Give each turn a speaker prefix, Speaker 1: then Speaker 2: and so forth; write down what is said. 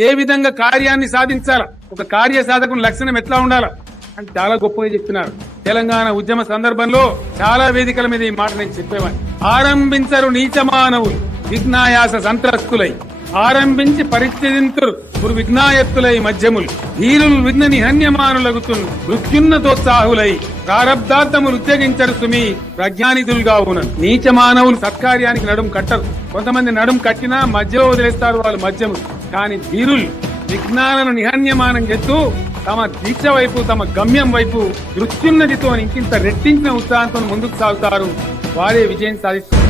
Speaker 1: ఏ విధంగా కార్యాన్ని సాధించాలా? ఒక కార్య సాధకుని లక్షణం ఎట్లా ఉండాలా? అని చాలా గొప్పగా చెప్తున్నారు. తెలంగాణ ఉద్యమ సందర్భంలో చాలా వేదికల మీద ఈ మాట నేను చెప్పేవాడిని. ఆరంభించరు నీచ మానవులు విఘ్నాయాస సంత్రస్తులై. ఆరంభించి పరిత్యజింతురు గురు విఘ్నాయత్తులై మధ్యములు. ధీరులు విఘ్న నిహన్యమానులగుతున్ మృత్యున్నతోత్సాహులై. ప్రారబ్ధార్థములు ఉద్యోగించరు సుమి ప్రజ్ఞానిధులుగా ఉన్నారు నీచ మానవులు సత్కార్యానికి నడుం కట్టరు. కొంతమంది నడుం కట్టినా మధ్యలో వదిలేస్తారు వాళ్ళు మధ్యములు. కానీ ధీరులు విజ్ఞానాలను నిహన్యమానం చేస్తూ తమ దీక్ష వైపు తమ గమ్యం వైపు దృత్యున్నదితో ఇంకింత రెట్టించిన ఉత్సాహంతో ముందుకు సాగుతారు. వారే విజయం సాధిస్తారు